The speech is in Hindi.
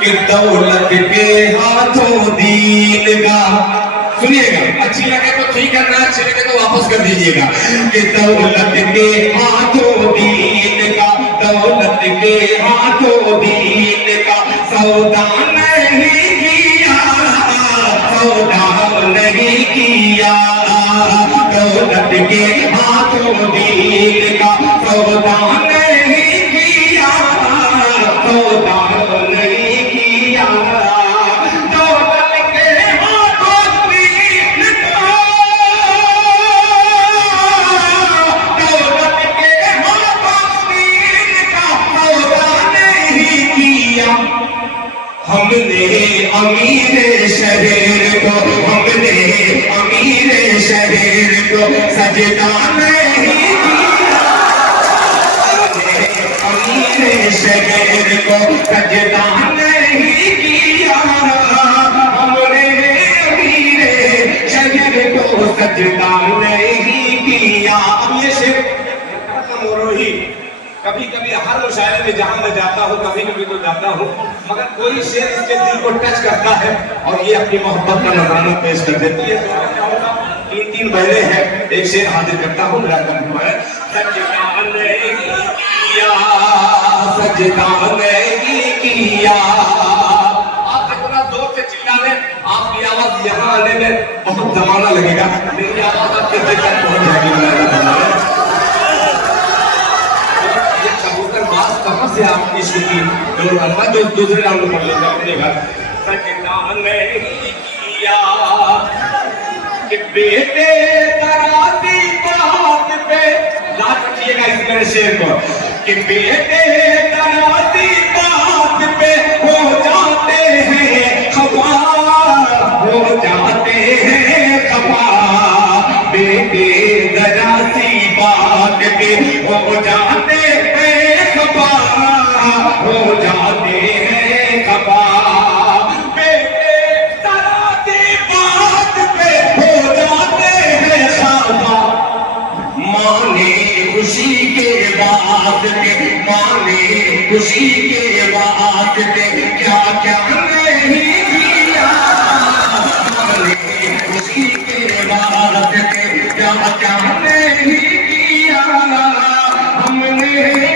कि दौलत के हाथों दीन का, सुनिएगा, अच्छी लगे तो ठीक है, ना अच्छी लगे तो वापस कर दीजिएगा। कि दौलत के हाथों दीन का, दौलत के हाथों दीन का सौदा नहीं किया, सौदा नहीं किया। दौलत के हाथों दीन का सौदा नहीं किया, सौदा नहीं किया। दौलत के हाथों दीन का, दौलत के हाथों दीन का सौदा नहीं किया। हमने अमीर शरीर को, हमने अमीर शरीर को सजदा नहीं किया, हमने अमीर शरीर को सजदा नहीं किया, हमने अमीर शरीर को सजदा नहीं किया। अब ये शेर मोरोही कभी कभी हर मुशायरे में जहां मैं जाता हूँ, कभी कभी तो जाता हूँ, मगर कोई शेर इसके दिल को टच करता है और ये अपनी मोहब्बत का नजराना पेश कर देती है। तीन तीन बहने हैं, एक शेर हाजिर करता हूँ, मेरा कम है। सजदा नहीं किया, सजदा नहीं किया। आप इतना जोर से चिल्ला लें, आपकी आवाज यहाँ आने में बहुत जमाना लगेगा, मेरी आवाज आपके दिल तक पहुंच जाएगी। कहां से आप इश्क की जो दूसरे राउंड पढ़ लेते अपने घर। सजदा नहीं किया कि बेटे तराती बात पे, याद रखिएगा इस मेरे शेर को, कि बेटे तराती बात पे हो जाते हैं खफा, हो जाते हैं खफा। बेटे तराती बात पे हो जाते हैं खफा, हो जाते हैं खफा। बेटे तराती बात पे हो जाते हैं खफा। माँ ने खुशी के बाद के, माँ ने खुशी के बाद के क्या क्या नहीं किया, माँ ने खुशी के बाद के क्या क्या नहीं किया। हमने